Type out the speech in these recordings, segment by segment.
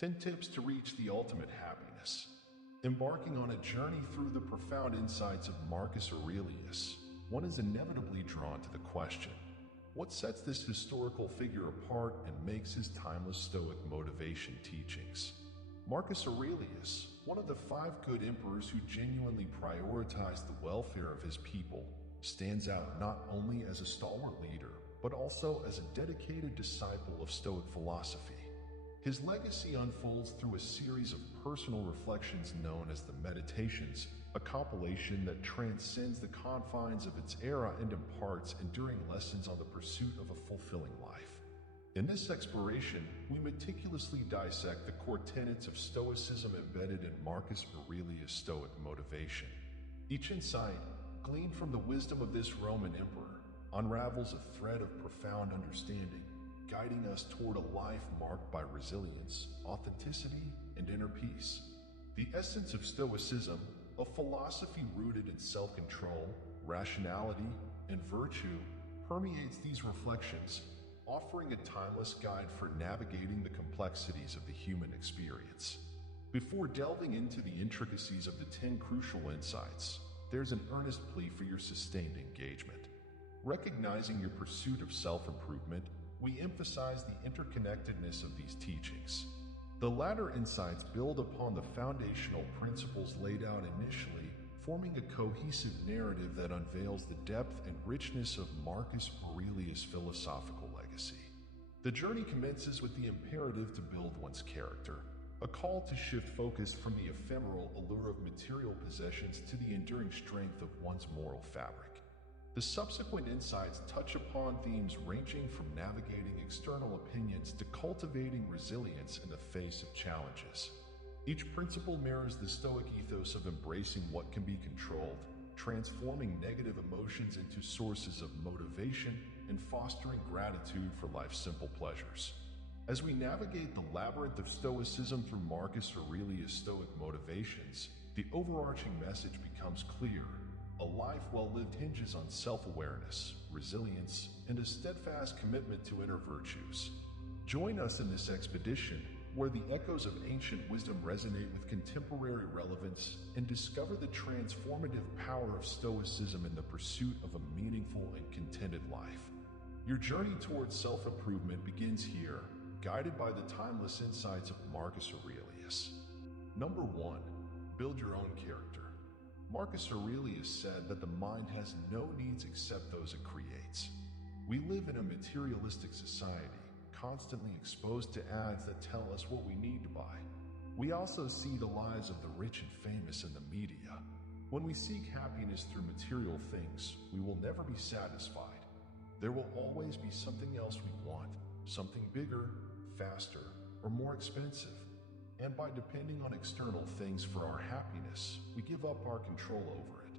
10 Tips to Reach the Ultimate Happiness. Embarking on a journey through the profound insights of Marcus Aurelius, one is inevitably drawn to the question, what sets this historical figure apart and makes his timeless Stoic motivation teachings? Marcus Aurelius, one of the 5 good emperors who genuinely prioritized the welfare of his people, stands out not only as a stalwart leader, but also as a dedicated disciple of Stoic philosophy. His legacy unfolds through a series of personal reflections known as the Meditations, a compilation that transcends the confines of its era and imparts enduring lessons on the pursuit of a fulfilling life. In this exploration, we meticulously dissect the core tenets of Stoicism embedded in Marcus Aurelius' Stoic Motivation. Each insight, gleaned from the wisdom of this Roman emperor, unravels a thread of profound understanding, guiding us toward a life marked by resilience, authenticity, and inner peace. The essence of Stoicism, a philosophy rooted in self-control, rationality, and virtue, permeates these reflections, offering a timeless guide for navigating the complexities of the human experience. Before delving into the intricacies of the 10 crucial insights, there's an earnest plea for your sustained engagement. Recognizing your pursuit of self-improvement, we emphasize the interconnectedness of these teachings. The latter insights build upon the foundational principles laid out initially, forming a cohesive narrative that unveils the depth and richness of Marcus Aurelius' philosophical legacy. The journey commences with the imperative to build one's character, a call to shift focus from the ephemeral allure of material possessions to the enduring strength of one's moral fabric. The subsequent insights touch upon themes ranging from navigating external opinions to cultivating resilience in the face of challenges. Each principle mirrors the Stoic ethos of embracing what can be controlled, transforming negative emotions into sources of motivation, and fostering gratitude for life's simple pleasures. As we navigate the labyrinth of Stoicism through Marcus Aurelius' Stoic motivations, the overarching message becomes clear. A life well lived hinges on self-awareness, resilience, and a steadfast commitment to inner virtues. Join us in this expedition, where the echoes of ancient wisdom resonate with contemporary relevance, and discover the transformative power of Stoicism in the pursuit of a meaningful and contented life. Your journey towards self-improvement begins here, guided by the timeless insights of Marcus Aurelius. Number 1. Build your own character. Marcus Aurelius said that the mind has no needs except those it creates. We live in a materialistic society, constantly exposed to ads that tell us what we need to buy. We also see the lives of the rich and famous in the media. When we seek happiness through material things, we will never be satisfied. There will always be something else we want, something bigger, faster, or more expensive. And by depending on external things for our happiness, we give up our control over it.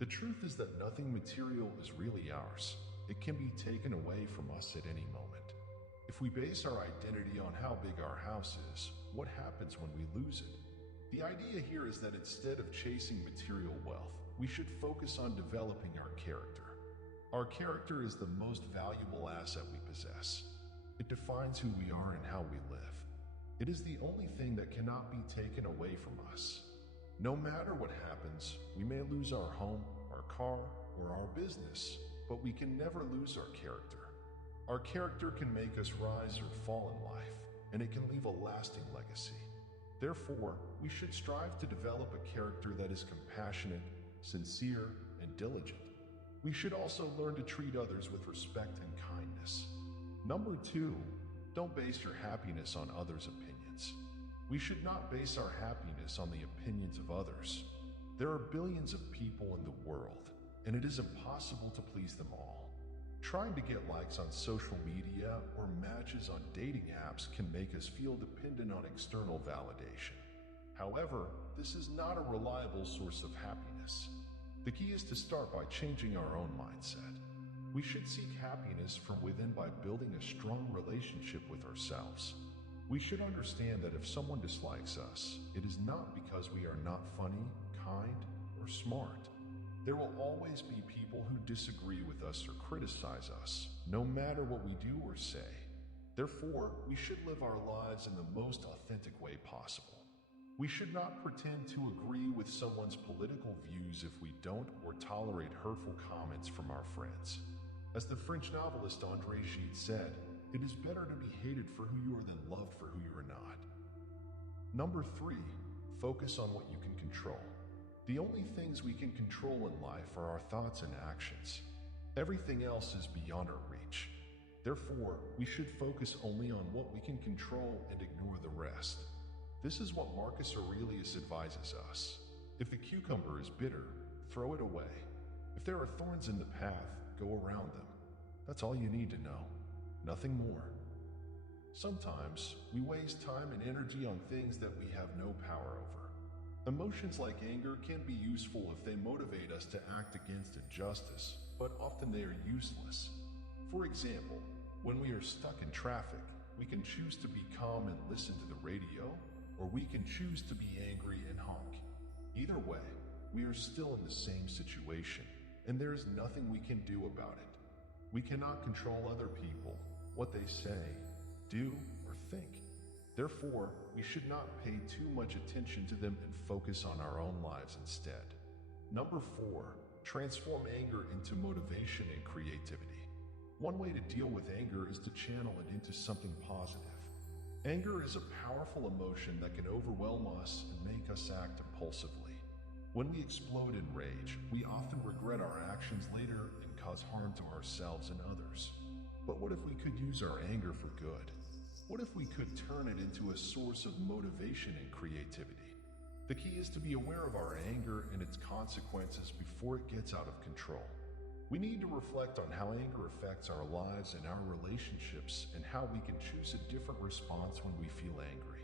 The truth is that nothing material is really ours. It can be taken away from us at any moment. If we base our identity on how big our house is, what happens when we lose it? The idea here is that instead of chasing material wealth, we should focus on developing our character. Our character is the most valuable asset we possess. It defines who we are and how we live. It is the only thing that cannot be taken away from us. No matter what happens, we may lose our home, our car, or our business, but we can never lose our character. Our character can make us rise or fall in life, and it can leave a lasting legacy. Therefore, we should strive to develop a character that is compassionate, sincere, and diligent. We should also learn to treat others with respect and kindness. Number 2. Don't base your happiness on others' opinions. We should not base our happiness on the opinions of others. There are billions of people in the world, and it is impossible to please them all. Trying to get likes on social media or matches on dating apps can make us feel dependent on external validation. However, this is not a reliable source of happiness. The key is to start by changing our own mindset. We should seek happiness from within by building a strong relationship with ourselves. We should understand that if someone dislikes us, it is not because we are not funny, kind, or smart. There will always be people who disagree with us or criticize us, no matter what we do or say. Therefore, we should live our lives in the most authentic way possible. We should not pretend to agree with someone's political views if we don't, or tolerate hurtful comments from our friends. As the French novelist André Gide said, it is better to be hated for who you are than loved for who you are not. Number 3, focus on what you can control. The only things we can control in life are our thoughts and actions. Everything else is beyond our reach. Therefore, we should focus only on what we can control and ignore the rest. This is what Marcus Aurelius advises us. If the cucumber is bitter, throw it away. If there are thorns in the path, go around them. That's all you need to know. Nothing more. Sometimes we waste time and energy on things that we have no power over. Emotions like anger can be useful if they motivate us to act against injustice, but often they are useless. For example, when we are stuck in traffic, we can choose to be calm and listen to the radio, or we can choose to be angry and honk. Either way, we are still in the same situation, and there is nothing we can do about it. We cannot control other people, what they say, do, or think. Therefore, we should not pay too much attention to them and focus on our own lives instead. Number 4, transform anger into motivation and creativity. One way to deal with anger is to channel it into something positive. Anger is a powerful emotion that can overwhelm us and make us act impulsively. When we explode in rage, we often regret our actions later and cause harm to ourselves and others. But what if we could use our anger for good? What if we could turn it into a source of motivation and creativity? The key is to be aware of our anger and its consequences before it gets out of control. We need to reflect on how anger affects our lives and our relationships, and how we can choose a different response when we feel angry.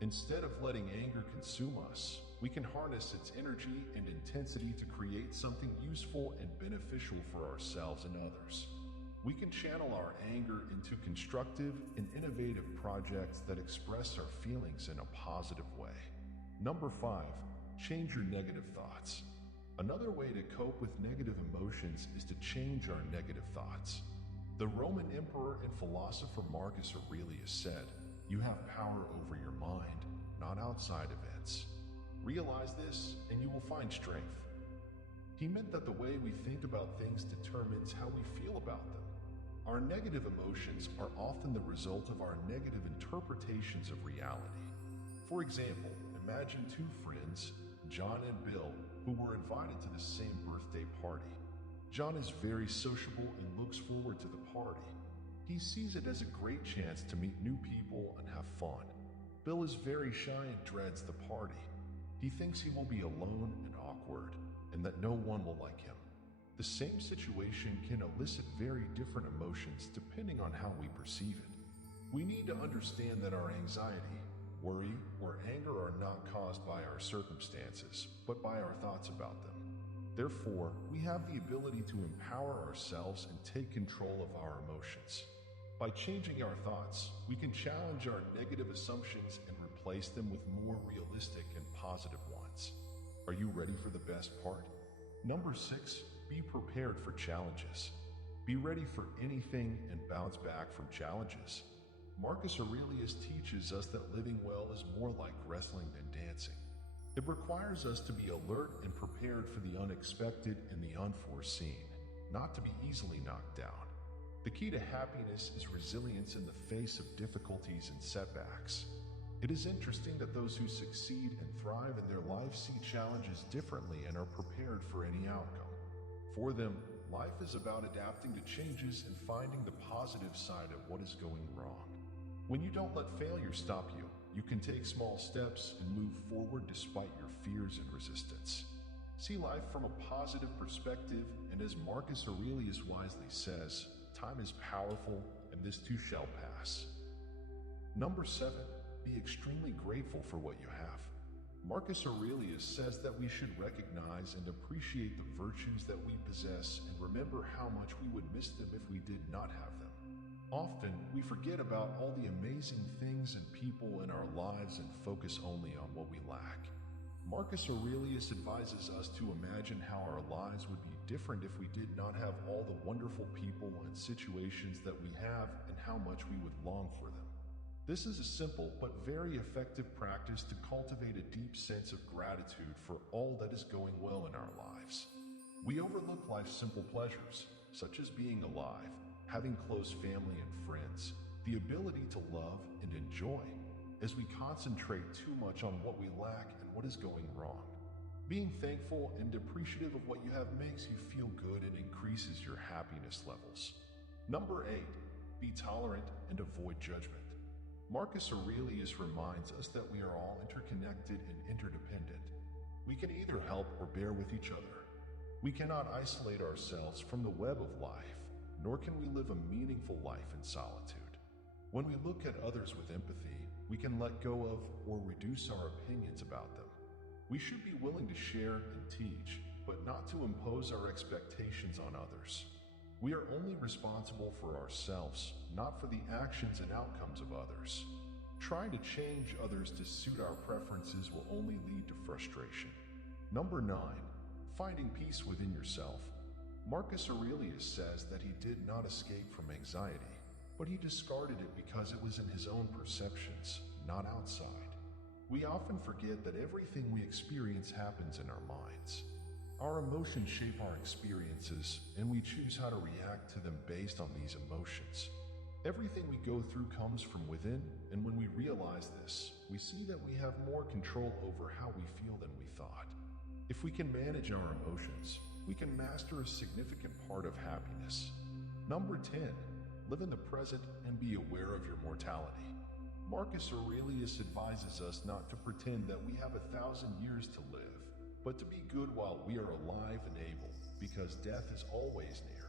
Instead of letting anger consume us, we can harness its energy and intensity to create something useful and beneficial for ourselves and others. We can channel our anger into constructive and innovative projects that express our feelings in a positive way. Number 5, change your negative thoughts. Another way to cope with negative emotions is to change our negative thoughts. The Roman emperor and philosopher Marcus Aurelius said, "You have power over your mind, not outside events. Realize this, and you will find strength." He meant that the way we think about things determines how we feel about them. Our negative emotions are often the result of our negative interpretations of reality. For example, imagine 2 friends, John and Bill, who were invited to the same birthday party. John is very sociable and looks forward to the party. He sees it as a great chance to meet new people and have fun. Bill is very shy and dreads the party. He thinks he will be alone and awkward, and that no one will like him. The same situation can elicit very different emotions depending on how we perceive it. We need to understand that our anxiety, worry, or anger are not caused by our circumstances, but by our thoughts about them. Therefore, we have the ability to empower ourselves and take control of our emotions. By changing our thoughts, we can challenge our negative assumptions and replace them with more realistic and positive ones. Are you ready for the best part? Number 6, be prepared for challenges. Be ready for anything and bounce back from challenges. Marcus Aurelius teaches us that living well is more like wrestling than dancing. It requires us to be alert and prepared for the unexpected and the unforeseen, not to be easily knocked down. The key to happiness is resilience in the face of difficulties and setbacks. It is interesting that those who succeed and thrive in their life see challenges differently and are prepared for any outcome. For them, life is about adapting to changes and finding the positive side of what is going wrong. When you don't let failure stop you, you can take small steps and move forward despite your fears and resistance. See life from a positive perspective, and as Marcus Aurelius wisely says, time is powerful, and this too shall pass. Number 7, be extremely grateful for what you have. Marcus Aurelius says that we should recognize and appreciate the virtues that we possess and remember how much we would miss them if we did not have them. Often, we forget about all the amazing things and people in our lives and focus only on what we lack. Marcus Aurelius advises us to imagine how our lives would be different if we did not have all the wonderful people and situations that we have, and how much we would long for them. This is a simple but very effective practice to cultivate a deep sense of gratitude for all that is going well in our lives. We overlook life's simple pleasures, such as being alive, having close family and friends, the ability to love and enjoy, as we concentrate too much on what we lack and what is going wrong. Being thankful and appreciative of what you have makes you feel good and increases your happiness levels. Number 8, be tolerant and avoid judgment. Marcus Aurelius reminds us that we are all interconnected and interdependent. We can either help or bear with each other. We cannot isolate ourselves from the web of life, nor can we live a meaningful life in solitude. When we look at others with empathy, we can let go of or reduce our opinions about them. We should be willing to share and teach, but not to impose our expectations on others. We are only responsible for ourselves, not for the actions and outcomes of others. Trying to change others to suit our preferences will only lead to frustration. Number 9, finding peace within yourself. Marcus Aurelius says that he did not escape from anxiety, but he discarded it because it was in his own perceptions, not outside. We often forget that everything we experience happens in our minds. Our emotions shape our experiences, and we choose how to react to them based on these emotions. Everything we go through comes from within, and when we realize this, we see that we have more control over how we feel than we thought. If we can manage our emotions, we can master a significant part of happiness. Number 10, live in the present and be aware of your mortality. Marcus Aurelius advises us not to pretend that we have 1,000 years to live, but to be good while we are alive and able, because death is always near.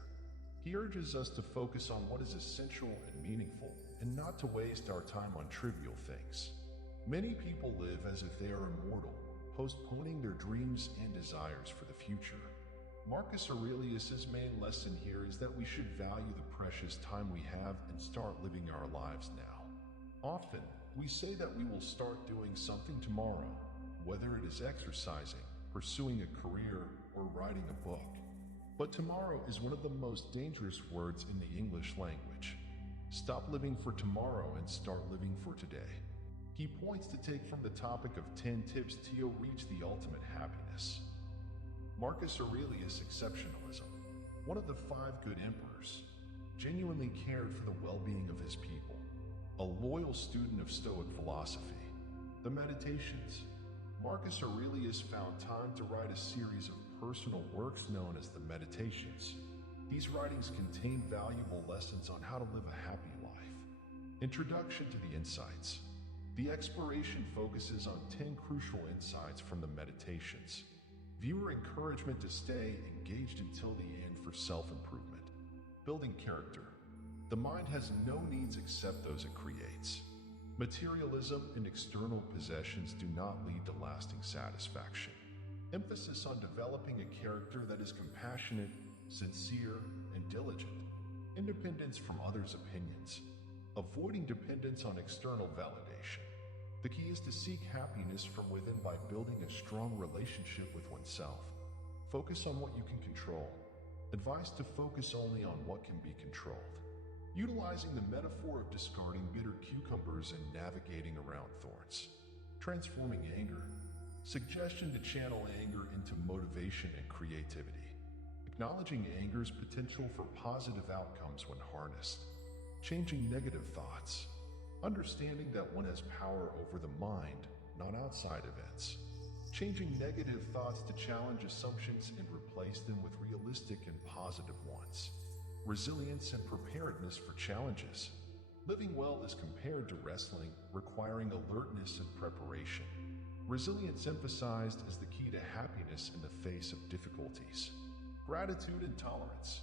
He urges us to focus on what is essential and meaningful, and not to waste our time on trivial things. Many people live as if they are immortal, postponing their dreams and desires for the future. Marcus Aurelius' main lesson here is that we should value the precious time we have and start living our lives now. Often, we say that we will start doing something tomorrow, whether it is exercising, pursuing a career, or writing a book. But tomorrow is one of the most dangerous words in the English language. Stop living for tomorrow and start living for today. He points to take from the topic of 10 tips to reach the ultimate happiness. Marcus Aurelius' exceptionalism, one of the 5 good emperors, genuinely cared for the well-being of his people. A loyal student of Stoic philosophy. The Meditations. Marcus Aurelius found time to write a series of personal works known as the Meditations. These writings contain valuable lessons on how to live a happy life. Introduction to the Insights. The exploration focuses on 10 crucial insights from the Meditations. Viewer encouragement to stay engaged until the end for self-improvement. Building character. The mind has no needs except those it creates. Materialism and external possessions do not lead to lasting satisfaction. Emphasis on developing a character that is compassionate, sincere, and diligent. Independence from others' opinions. Avoiding dependence on external validation. The key is to seek happiness from within by building a strong relationship with oneself. Focus on what you can control. Advice to focus only on what can be controlled. Utilizing the metaphor of discarding bitter cucumbers and navigating around thorns. Transforming anger. Suggestion to channel anger into motivation and creativity. Acknowledging anger's potential for positive outcomes when harnessed. Changing negative thoughts. Understanding that one has power over the mind, not outside events. Changing negative thoughts to challenge assumptions and replace them with realistic and positive ones. Resilience and preparedness for challenges. Living well is compared to wrestling, requiring alertness and preparation. Resilience emphasized as the key to happiness in the face of difficulties. Gratitude and tolerance.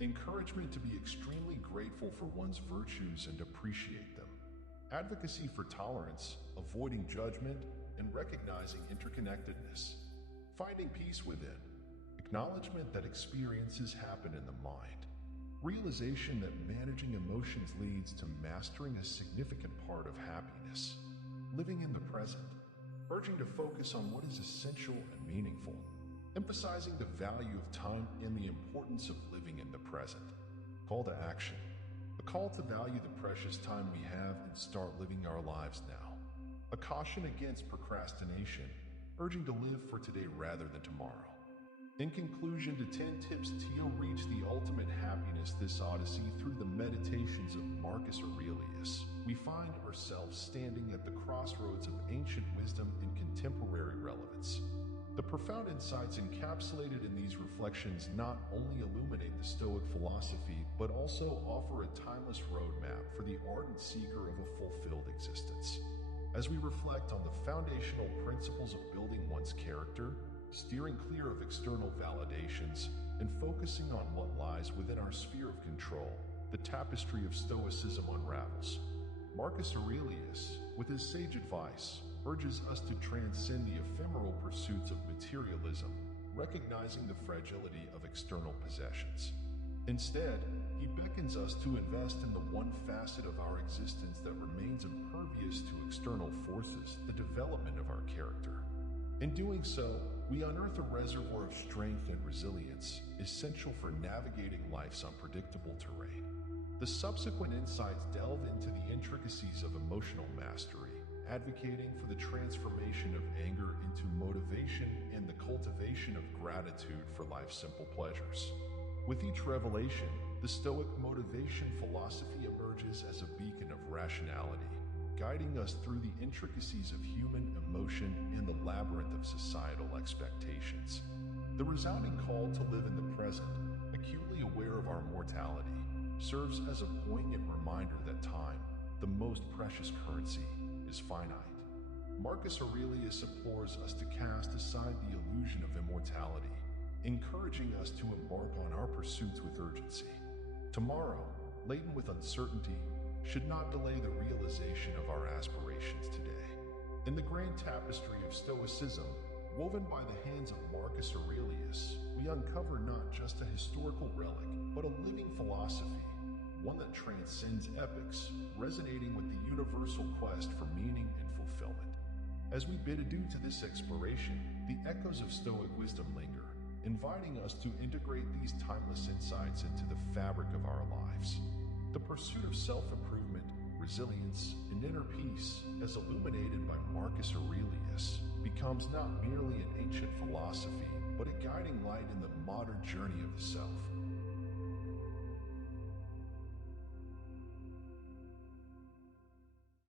Encouragement to be extremely grateful for one's virtues and appreciate them. Advocacy for tolerance, avoiding judgment, and recognizing interconnectedness. Finding peace within. Acknowledgement that experiences happen in the mind. Realization that managing emotions leads to mastering a significant part of happiness. Living in the present. Urging to focus on what is essential and meaningful. Emphasizing the value of time and the importance of living in the present. Call to action. A call to value the precious time we have and start living our lives now. A caution against procrastination, urging to live for today rather than tomorrow. In conclusion, to 10 tips to reach the ultimate happiness this odyssey through the meditations of Marcus Aurelius, we find ourselves standing at the crossroads of ancient wisdom and contemporary relevance. The profound insights encapsulated in these reflections not only illuminate the Stoic philosophy, but also offer a timeless roadmap for the ardent seeker of a fulfilled existence. As we reflect on the foundational principles of building one's character, steering clear of external validations, and focusing on what lies within our sphere of control, the tapestry of Stoicism unravels. Marcus Aurelius, with his sage advice, urges us to transcend the ephemeral pursuits of materialism, recognizing the fragility of external possessions. Instead, he beckons us to invest in the one facet of our existence that remains impervious to external forces, the development of our character. In doing so, we unearth a reservoir of strength and resilience, essential for navigating life's unpredictable terrain. The subsequent insights delve into the intricacies of emotional mastery, advocating for the transformation of anger into motivation and the cultivation of gratitude for life's simple pleasures. With each revelation, the Stoic motivation philosophy emerges as a beacon of rationality, guiding us through the intricacies of human emotion and the labyrinth of societal expectations. The resounding call to live in the present, acutely aware of our mortality, serves as a poignant reminder that time, the most precious currency, is finite. Marcus Aurelius implores us to cast aside the illusion of immortality, encouraging us to embark on our pursuits with urgency. Tomorrow, laden with uncertainty, should not delay the realization of our aspirations today. In the grand tapestry of Stoicism, woven by the hands of Marcus Aurelius, we uncover not just a historical relic, but a living philosophy, one that transcends epochs, resonating with the universal quest for meaning and fulfillment. As we bid adieu to this exploration, the echoes of Stoic wisdom linger, inviting us to integrate these timeless insights into the fabric of our lives. The pursuit of self-improvement, resilience, and inner peace, as illuminated by Marcus Aurelius, becomes not merely an ancient philosophy, but a guiding light in the modern journey of the self.